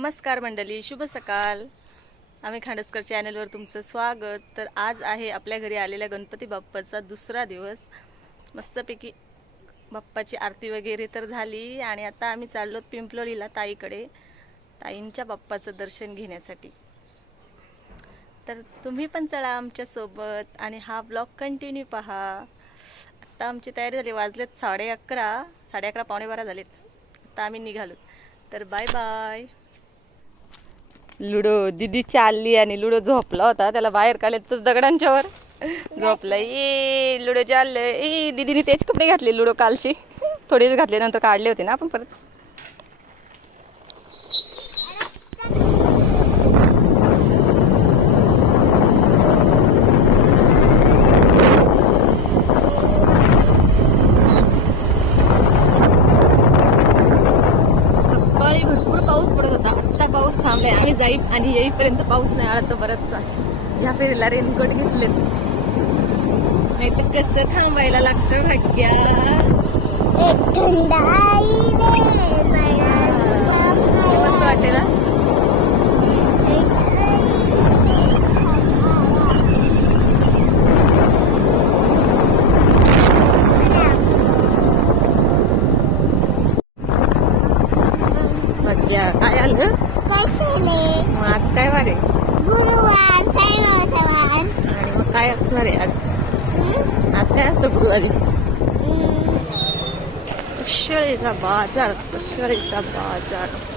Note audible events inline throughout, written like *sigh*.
नमस्कार मंडळी शुभ सकाळ आम्ही खांडसकर चॅनलवर तुमचं स्वागत. तर आज आहे आपल्या घरी आलेल्या गणपती बाप्पाचा दुसरा दिवस. मस्तपैकी बाप्पाची आरती वगैरे तर झाली आणि आता आम्ही चाललो पिंपलोलीला ताईकडे ताईंच्या बाप्पाचं दर्शन घेण्यासाठी. तर तुम्ही पण चला आमच्यासोबत आणि हा ब्लॉग कंटिन्यू पहा. आता आमची तयारी झाली वाजलेत साडे अकरा साडे अकरा पावणे बारा झालेत. आता आम्ही निघालो. तर बाय बाय लुडो दिदी चालली आणि लुडो झोपला होता. त्याला बाहेर काढले तर दगडांच्यावर. झोपला ये लुडो चाललं ए दिदीने तेच कपडे घातले लुडो कालची. थोडेच घातले नंतर काढले होते ना आपण परत सकाळी भरपूर पाऊस पडत होता आत्ता पाऊस थांबलाय आम्ही जाईल आणि येईपर्यंत पाऊस नाही आला तर बरंचसा या फेरीला रेनकोट घेतलेत. नाही तर कसं थांबायला लागतं भाग्या? मस्त वाटेल がバージャーが年寄りがバージャー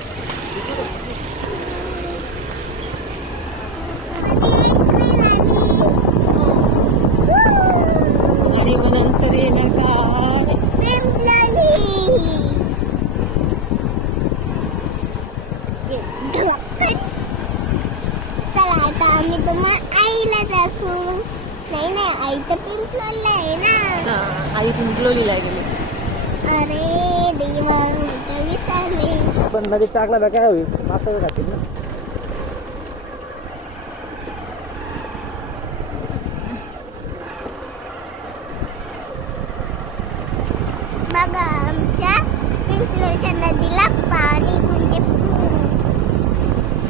मध्ये टाकला तर काय होईल? मागचं घातील ना बघा आमच्या नदीला पाणी म्हणजे पूर.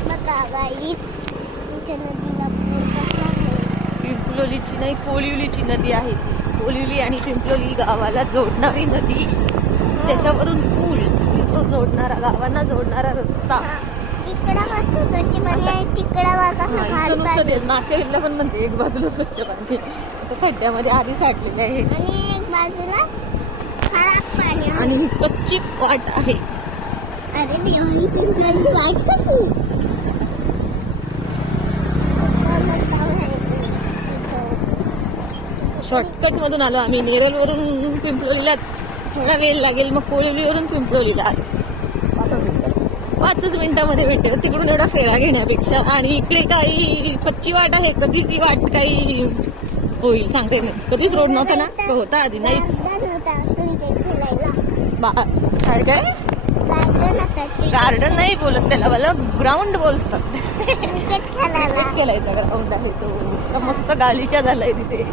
बघा गाईच आमच्या नदीला पूर कसा आहे. पिंपलोलीची नाही कोलिवलीची नदी आहे ती. कोलिवली आणि पिंपलोली गावाला जोडणारी नदी. त्याच्यावरून पूल. तो जोडणारा गावांना जोडणारा रस्ता. इकडं मस्त स्वच्छ पाणी आहे तिकडं बघा घाण इथं नुसतं पाणी. ते नाशिकला पण म्हणते एक बाजूला स्वच्छ पाणी. आता खड्ड्यामध्ये आधी साठलेले आहे. आणि एक बाजूला खराब पाणी आहे. आणि कच्ची वाट आहे. अरे देवा पिंपळाची वाट कशी? शॉर्टकट मधून आलो आम्ही नेरलवरून पिंपळोलीला. थोडा वेळ लागेल मग कोळवलीवरून पिंपळोलीला? पाचच मिनिटामध्ये भेटेल तिकडून एवढा फेरा घेण्यापेक्षा. आणि इकडे काही कच्ची वाट आहे. कधी ती वाट काही होईल सांगते मी. कधीच रोड नव्हता ना? तो होता आधी नाही गार्डन काय काय? गार्डन नाही बोलत त्याला. मला ग्राउंड बोलतात. खेळायचा ग्राउंड आहे तो? मस्त गालीच्या झालाय तिथे.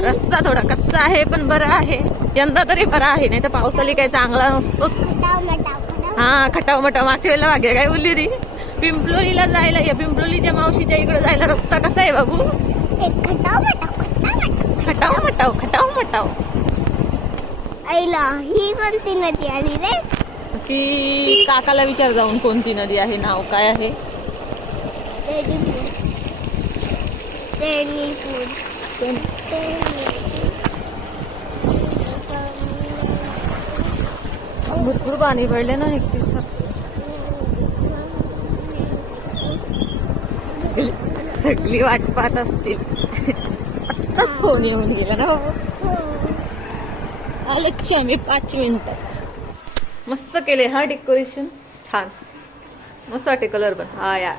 रस्ता थोडा कच्चा आहे पण बरा आहे. यंदा तरी बरा आहे नाही तर पावसाळी काही चांगला मटाव हा खटाव मटाव मागच्या वेळेला मागे काय बोलली ती? पिंपलोलीला जायला या पिंपलोलीच्या मावशीच्या इकडे जायला रस्ता कसा आहे बाबू? खटाव मटाव खटाव खटाव मटाव आईला ही कोणती नदी आली रे? की काकाला विचार जाऊन कोणती नदी आहे नाव काय आहे? भरपूर पाणी पडले ना एक दिवसात सगळी- वाट पाहत असतील. आत्ताच फोन येऊन गेला ना हो. बाबू आम्ही पाच मिनिटात मस्त केले हा डेकोरेशन छान. मस्त वाटते कलर पण. हा या.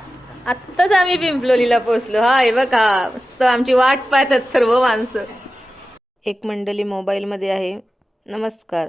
आत्ताच आम्ही पिंपलोलीला पोहोचलो. हा हे बघा. मस्त आमची वाट पाहतात सर्व माणसं. एक मंडळी मोबाईलमध्ये आहे. नमस्कार.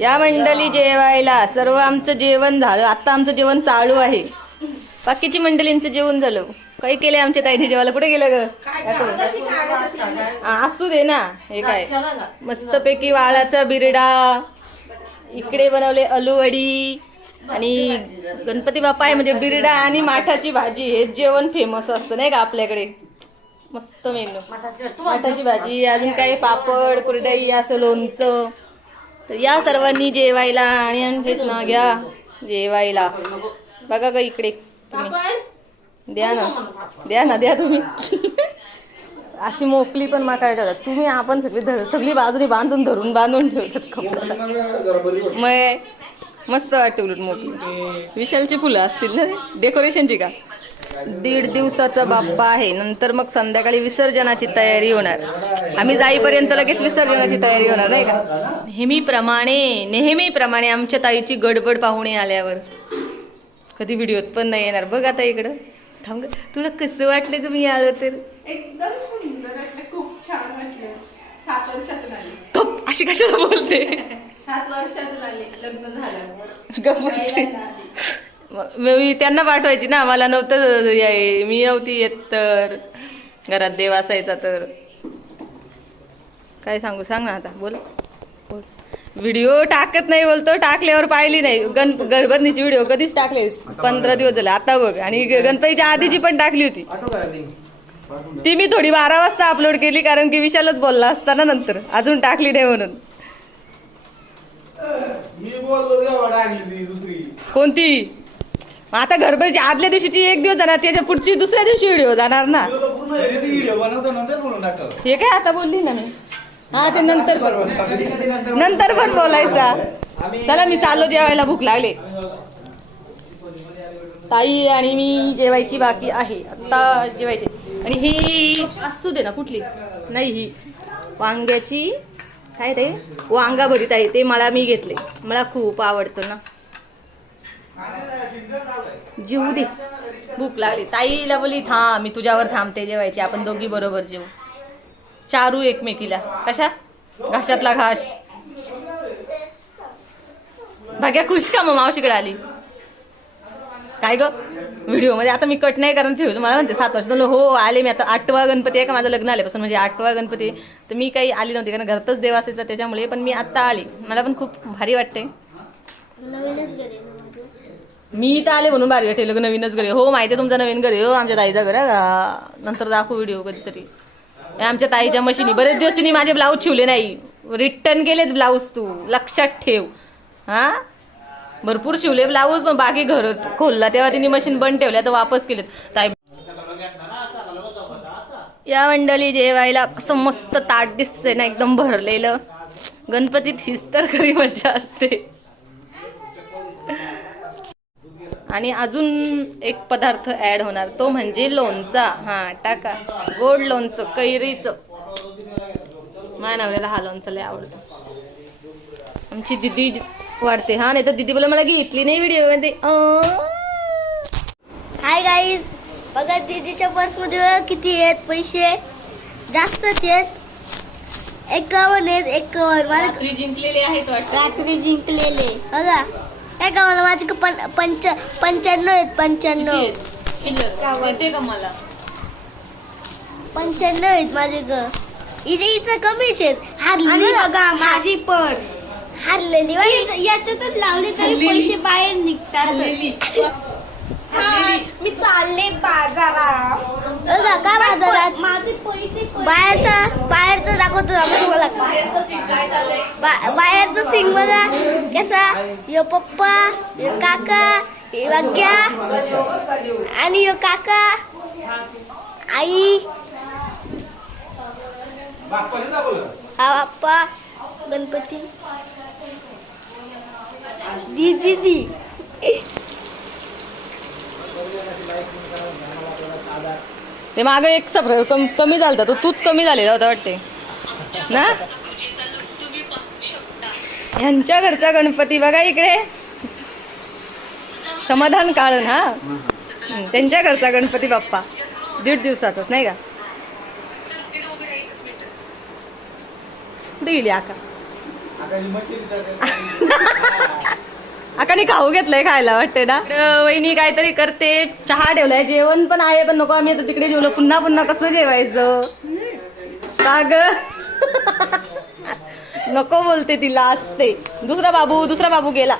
या मंडळी जेवायला सर्व आमचं जेवण झालं. आता आमचं जेवण चालू आहे. बाकीची मंडळींचं जेवण झालं. काही केले आमच्या ताईने जेवायला कुठे गेलं ग? हा, असू दे ना हे काय? मस्तपैकी वाळाचा बिरडा इकडे बनवले अलूवडी आणि गणपती बाप्पा आहे म्हणजे बिरडा आणि माठाची भाजी. हे जेवण फेमस असतं नाही का आपल्याकडे? मस्त मेनू. माठाची भाजी अजून काही पापड कुरडई असं लोणचं. तर या सर्वांनी जेवायला आणि ना घ्या. जेवायला. बघा का इकडे. तुम्ही. द्या ना. द्या ना द्या तुम्ही. अशी मोकली पण माका ठेवतात तुम्ही आपण सगळी धर सगळी बाजूने बांधून धरून बांधून ठेवतात कपडा. मग मस्त वाटते उलट मोकली विशालची फुलं असतील ना? डेकोरेशनची का? दीड दिवसाचा बाप्पा आहे. नंतर मग संध्याकाळी विसर्जनाची तयारी होणार. आम्ही जाईपर्यंत लगेच विसर्जनाची तयारी होणार नाही का? नेहमीप्रमाणे नेहमीप्रमाणे आमच्या ताईची गडबड पाहुणे आल्यावर. कधी व्हिडिओत पण नाही येणार. बघ आता इकडं. थांब. तुला कसं वाटलं ग मी आलो तर? एकदम सुंदर वाटलं खूप छान वाटलं. सात वर्षातून आले. गप. अशी कशाला बोलते? सात वर्षातून आले. लग्न झाल्यावर. गप बसते. मग मी त्यांना पाठवायची ना. मला नव्हतं याय मी नव्हती येत तर. घरात देव असायचा तर. काय सांगू? सांग ना आता. बोल. व्हिडिओ टाकत नाही बोलतो टाकल्यावर पाहिली नाही. गण गणपतीची व्हिडिओ कधीच टाकले पंधरा दिवस झाले आता बघ. आणि गणपतीच्या आधीची पण टाकली होती. ती मी थोडी बारा वाजता अपलोड केली कारण की विशालच बोलला असता ना नंतर. अजून टाकली नाही म्हणून. कोणती? आता गडबडची आदल्या दिवशीची एक दिवस जाणार त्याच्या पुढची दुसऱ्या दिवशी व्हिडिओ जाणार ना. हे काय आता बोलली ना मी? हा ते नंतर पण नंतर पण बोलायचा. चला मी चाललो जेवायला भूक लागले. ताई आणि मी जेवायची बाकी आहे. आता जेवायची. आणि ही असू दे ना कुठली? नाही ही. वांग्याची. काय ते? वांगा भरीत आहे ते मला मी घेतले. मला खूप आवडतं ना. जेवू दे. भूक लागली. ताईला बोली थांब मी तुझ्यावर थांबते जेवायची. आपण दोघी बरोबर जेवू. चारू एकमेकीला. कशा? घाशातला घास. भाग्या खुश का मग मावशीकडे आली? काय ग? व्हिडिओमध्ये आता मी कट नाही कारण ठेवतो मला म्हणते सात वर्ष हो आले मी आता. आठवा गणपती आहे का माझं लग्न आल्यापासून? म्हणजे आठवा गणपती. तर मी काही आली नव्हती कारण घरातच देव असायचा त्याच्यामुळे पण मी आता आली. मला पण खूप भारी वाटते. मी तर आले म्हणून भारी वाटेल नवीनच घरी हो माहिती आहे तुमचं नवीन घरी हो आमच्या ताईचं घर? नंतर दाखवू व्हिडिओ कधीतरी. आमच्या ताईच्या मशीनी. बरेच दिवस तिने माझे ब्लाऊज शिवले नाही. रिटर्न केलेत ब्लाऊज तू. लक्षात ठेव. हा? भरपूर शिवले ब्लाऊज पण बाकी घर खोलला. तेव्हा तिने मशीन बंद ठेवल्या तर वापस केलेत. ताई या मंडळी जेवायला कसं मस्त ताट दिसते ना एकदम भरलेलं. गणपतीत हीच तर खरी मजा असते. आणि अजून एक पदार्थ ऍड होणार. तो म्हणजे लोणचा. हा टाका. गोड लोणचं कैरीचं. माझ्या नवऱ्याला हा लोणचं लय आवडतं. आमची दिदी वाढते. हा नाही तर दिदी बोला मला घेतली नाही व्हिडिओमध्ये अं. हाय गाईज बघा दीदीच्या पर्समध्ये बघा किती आहेत पैसे? जास्तच आहेत. एकावन्न आहेत एकावन्न. मला रात्री जिंकलेले आहेत रात्री जिंकलेले. बघा. काय का मला माझे पंच पंच्याण्णव आहेत पंच्याण्णव. का मला? पंच्याण्णव आहेत माझे ग. इथे इथं कमीच आहेत. हारलेली बघा माझी पर्स. हारलेली. याच्यातच लावले तरी पैसे बाहेर निघतात. मी चालले बाजारात. बघा का बाजारात? माझे पैसे बाहेरचा बाहेरचा दाखवतो आम्ही तुम्हाला बा- बाहेरचं सिंग बघा. कसा? यो पप्पा यो काका यो वाग्या आणि यो काका. आई. हा बाप्पा. गणपती. दीदी ते मागं एक सब कम- कमी झालता. तो तूच कमी झालेला होता वाटते. ना? यांच्या घरचा गणपती बघा इकडे. समाधान काळन हा? त्यांच्या घरचा गणपती बाप्पा. दीड दिवसाचाच नाही का? कुठे गेली आका आकाने खाऊ घेतलंय खायला वाटते ना? वहिनी काहीतरी करते. चहा ठेवलाय. जेवण पण आहे पण नको आम्ही आता तिकडे जेवलो. पुन्हा पुन्हा कसं जेवायचं? का ग *laughs* नको बोलते तिला असते दुसरा बाबू दुसरा बाबू गेला.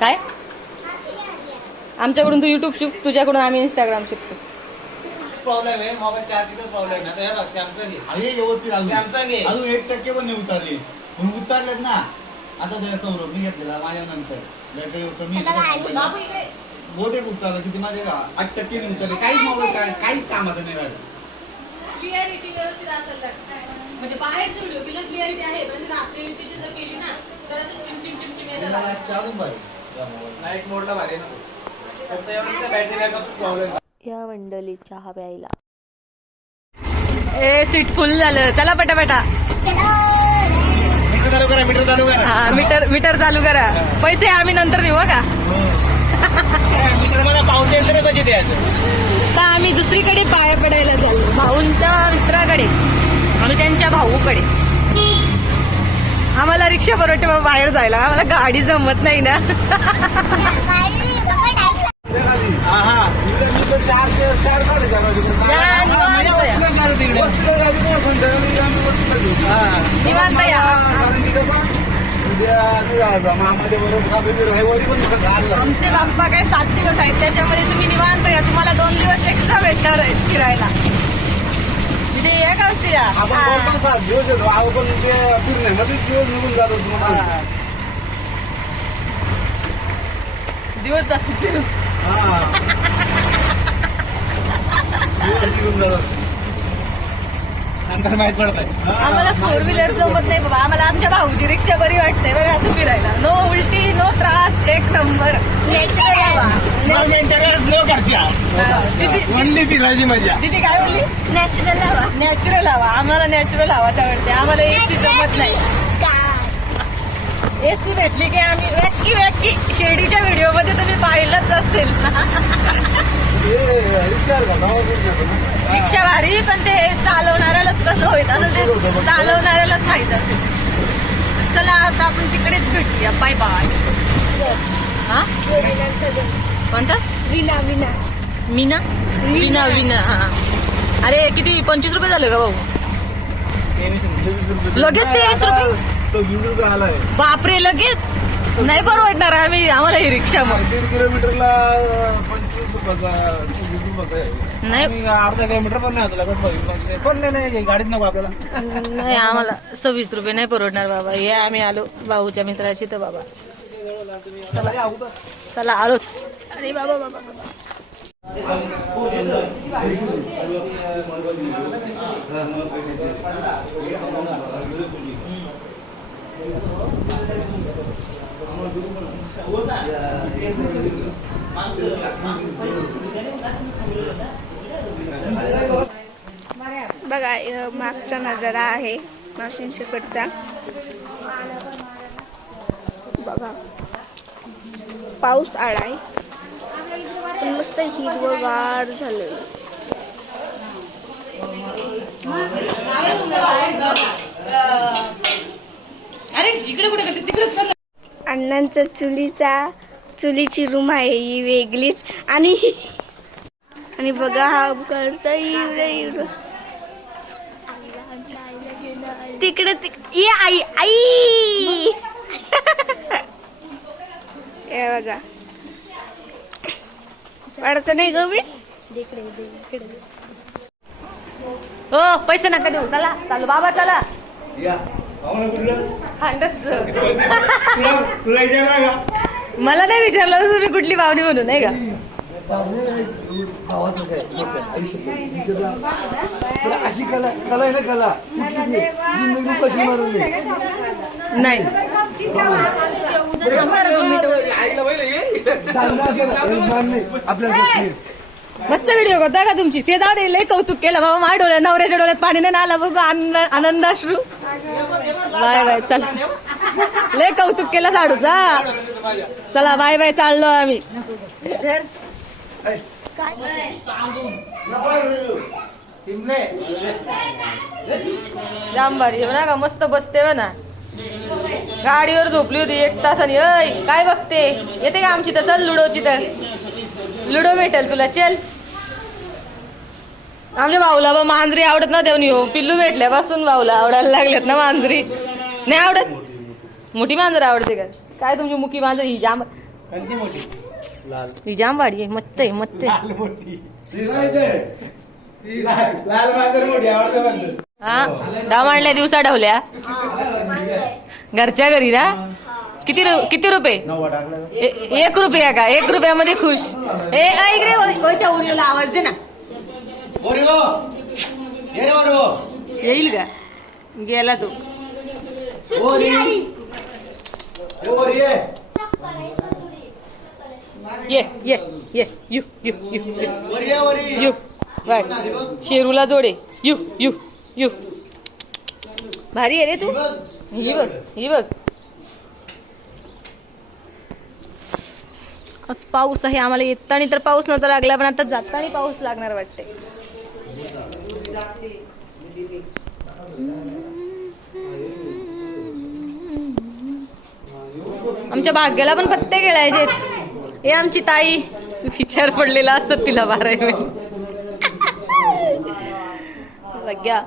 काय? आमच्याकडून तू युट्यूब शिक तुझ्याकडून आम्ही इंस्टाग्राम शिकतो. प्रॉब्लेम आहे मोबाईल चार्जिंगचा प्रॉब्लेम आहे. आता हे बघ सॅमसंग आहे. अरे व्यवस्थित अजून. Samsung आहे. अजून एक टक्के पण नाही उतरले. पण उतरलेत ना. आता ते सौरभ मी घेतलेला माझ्या नंतर. काही कमी बहुतेक उतरलं किती माझे का आठ टक्के उतरले काहीच काय काहीच कामाचं नाही राहिलं. क्लिअरिटी व्यवस्थित असेल म्हणजे केलं क्लिअरिटी आहे पण रात्री जर केली ना तर असं त्याला लागतं अजून भारी नाईट मोडला भारी ना फक्त एवढं बॅटरी बॅकअप प्रॉब्लेम या मंडळी चहा प्यायला ए सीट फुल झालं. चला पटापटा. चालू. हा मीटर मीटर चालू करा. पैसे आम्ही नंतर देऊ का मीटर मला पावते तरी आम्ही दुसरीकडे पाया पडायला चाललो. भाऊंच्या मित्राकडे आणि त्यांच्या भाऊकडे. आम्हाला रिक्षा परवडते बाहेर जायला. आम्हाला गाडी जमत नाही ना हा हा इकडे मी तर चार चार साडेचार वाजेपर्यंत या, निवांत या. बसलो तिकडे. बसलो गाडी कोण संध्याकाळी आम्ही बसलो तिकडे. हा. निवांत या. कारण की कसं, उद्या बरोबर रविवारी पण मला. आमचे बाप्पा काय सात दिवस आहेत त्याच्यामुळे तुम्ही निवांत या तुम्हाला दोन दिवस एक्स्ट्रा भेटणार आहेत फिरायला तिथे या? आपण हा. बोलतो सात दिवस येतो अहो पण ते फिरण्यामध्येच दिवस निघून जातो तुम्हाला दिवस जातील हा. दिवस निघून जातात. नंतर माहीत पडत आम्हाला फोर व्हीलर जमत नाही बाबा. आम्हाला आमच्या भाऊची रिक्षा बरी वाटते बघा असं फिरायला नो उलटी नो त्रास एक नंबर म्हणली फिरायची मजा. दीदी काय बोलली? नॅचरल हवा. नॅचरल हवा. आम्हाला नॅचरल हवाच आवडते. आम्हाला एसी जमत नाही. एसी भेटली की आम्ही व्यक्की व्यक्की शिर्डीच्या व्हिडिओमध्ये तुम्ही पाहिलंच असेल ना रिक्षा भारी पण ते चालवणाऱ्यालाच कसं होईल? असं ते चालवणाऱ्यालाच माहीत असेल. चला आता आपण तिकडेच भेटूया. बाय बाय हा? कोणता? विना विना मीना? विना विना हा अरे किती? पंचवीस रुपये झाले का भाऊ? लगेच तेवीस रुपये? रुपये आलाय. बापरे लगेच? नाही परवडणार आम्ही आम्हाला ही रिक्षा मग. दीड किलोमीटरला पंचवीस रुपयाचा रुपयाचा आहे. नाही. अर्धा किलोमीटर पण नाही होतं लगेच बघितलं. पण नाही नाही गाडीत नको आपल्याला. नाही आम्हाला सव्वीस रुपये नाही परवडणार बाबा. हे आम्ही आलो भाऊच्या मित्राची तर बाबा. चला. चला आलोच. अरे बाबा बाबा बाबा. बघा मागचा नजारा आहे माशांच्याकडचा बघा पाऊस आलाय. पण मस्त हिरवगार झालेलं अरे इकडे कुठे करते? तिकडेच. अण्णांचा चुलीचा चुलीची रूम आहे ही वेगळीच. आणि आणि बघा हा घरचा इवडं इवडं तिकडे तिक- ये आई आई! *laughs* हे बघा. वाढत नाही ग मी? हो पैसे नका देऊ. चला चालू. बाबा चला. मला नाही विचारलं तुम्ही कुठली पाहुणी म्हणून नाही का? अशी कला कला आहे ना कला. जिंदगी कशी मारून नाही. मस्त व्हिडिओ होता का तुमची? ते जाऊ दे लय कौतुक केलं बाबा माझ्या डोळ्यात नवऱ्याच्या डोळ्यात पाणी नाही आला बघू आनंद आनंदाश्रू. बाय बाय चल. लय कौतुक केलं झाडूचा चला बाय बाय चाललो आम्ही. जाम येऊ ना का मस्त बसते हो ना. गाडीवर झोपली होती एक तासाने. अय काय बघते? येते का आमची तर चल लुडोची तर. लुडो भेटेल तुला चल. आमच्या भाऊला बा मांजरी आवडत ना देवनी हो पिल्लू भेटल्यापासून भाऊला आवडायला लागलेत ना मांजरी. नाही आवडत? मोठी मांजर आवडते का? काय तुमची मुकी मांजर? ही जाम ही जाम वाडी आहे मस्त आहे. म्हणतो हा? डाव मांडल्या दिवसा ढवल्या घरच्या घरी ना? किती किती रुपये? एक रुपया का? एक रुपयामध्ये खुश. ए आ, इकडे आवाज दे ना. हो हो येईल का गेला तू ये ये ये बाय शेरूला जोडे यू यू यू भारी आहे रे तू ही बघ ही बघ आज पाऊस आहे आम्हाला येताना तर पाऊस नव्हता लागला पण आता जाताना पाऊस लागणार वाटते आमच्या भाग्याला पण पत्ते खेळायचे हे आमची ताई. विचार पडलेला असतात तिला बारावी भाग्या.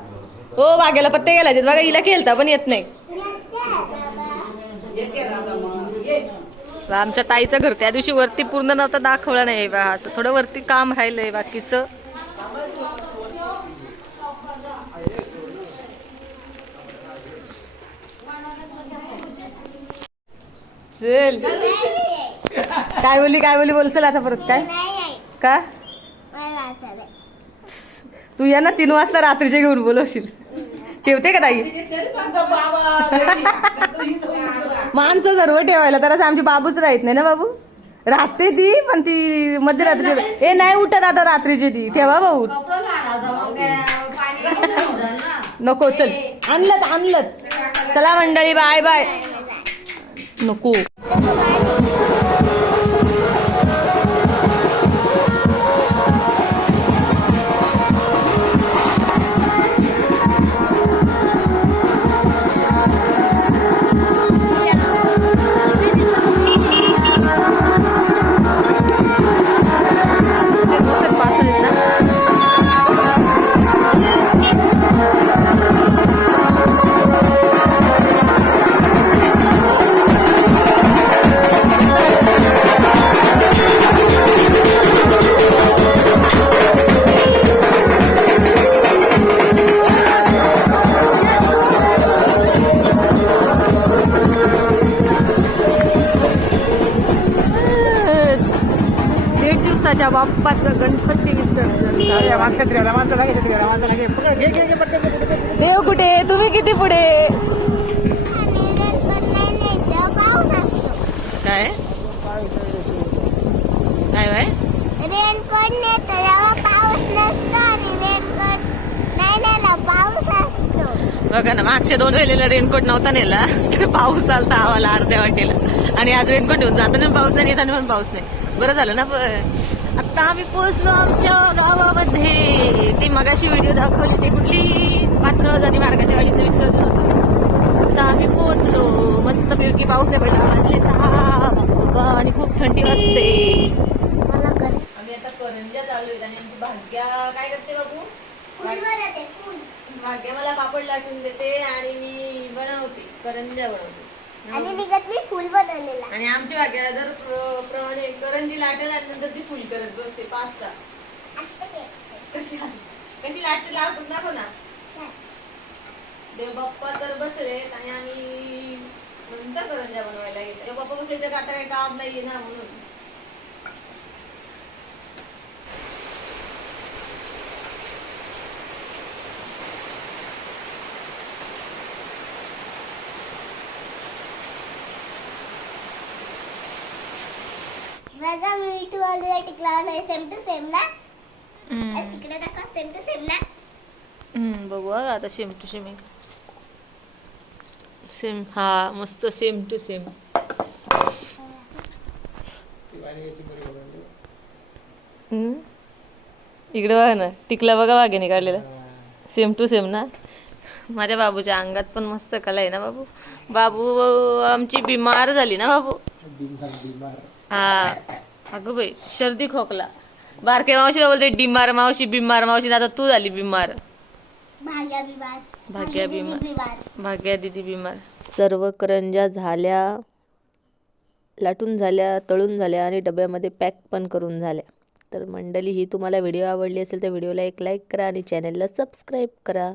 हो भाग्याला पत्ते खेळायचे बघा हिला खेळता पण येत नाही. आमच्या ताईचं घर त्या दिवशी वरती पूर्ण नव्हतं दाखवलं नाही. बा असं थोडं वरती काम राहिलंय बाकीचं. चल. काय बोली काय बोली बोल चल आता परत काय? का? तू या ना तीन वाजता रात्रीचे घेऊन बोलवशील ठेवते का ताई? माणसं सर्व ठेवायला तर असं आमची बाबूच राहत नाही ना बाबू? राहते ती पण ती मध्यरात्री ए नाही उठत आता रात्रीची ती. ठेवा भाऊ. नको चल. आणलं आणलत. चला मंडळी बाय बाय. नको. दिवसाच्या बाप्पाचं गणपती विसर्जन. देव कुठे तुम्ही किती पुढे काय? काय बाय रेनकोट नेतो तेव्हा पाऊस नसतो आणि रेनकोट नाही नेला पाऊस असतो. बघा ना मागच्या दोन वेळेला रेनकोट नव्हता नेला. तर पाऊस आलता आम्हाला अर्ध्या वाटेला. आणि आज रेनकोट घेऊन जाताना पण पाऊस नाही येताना पण पाऊस नाही. बरं झालं ना पण आता आम्ही पोहोचलो आमच्या गावामध्ये. ती मगाशी व्हिडिओ दाखवली ती कुठली? पात्र आणि मार्गाच्या गाडीचं विसर्जन होतं. आता आम्ही पोहोचलो. मस्त पिळकी पाऊस आहे पडला वाजले सहा बाबा आणि खूप थंडी वाजते. आम्ही आता करंजा चालू आहेत आणि आमची भाग्या काय करते बाबू? भाग्या मला पापड लाटून देते आणि मी बनवते. करंजा बनवते. आणि निघत मी फुल बनवलेला. आणि आमची भाग्या जर प्र- प्रमाणे करंजी लाटेल आणि नंतर ती फुल करत बसते पास्ता. कशी कशी लाटते लावतो दाखव ना. देव बाप्पा तर बसलेत आणि आम्ही नंतर करंजा बनवायला घेतो देव बाप्पा बसले तर आता काही काम नाहीये ना म्हणून. बघा मी टू ऑलरेडी टिकला सेम टू सेम ना? तिकडे दाखवा सेम टू सेम ना? हम्म, बघू आता सेम टू सेम आहे. सेम हा मस्त सेम टू सेम इकडे बघा ना टिकला बघा वाघेने काढलेला सेम टू सेम ना? माझ्या बाबूच्या अंगात पण मस्त कला आहे ना बाबू? बाबू आमची बिमार झाली ना बाबू? हा. अगं बाई सर्दी खोकला. बारके मावशीला बोलते डिमार मावशी बिमार मावशी. आता तू झाली बिमार. भाग्या बिबार भाग्या बिमार. भाग्या दिदी बिमार. सर्व करंजा झाल्या लाटून झाल्या तळून झाल्या आणि डब्यामध्ये पॅक पण करून झाल्या. तर मंडळी ही तुम्हाला व्हिडिओ आवडली असेल तर व्हिडिओला एक लाईक करा आणि चॅनलला सबस्क्राईब करा.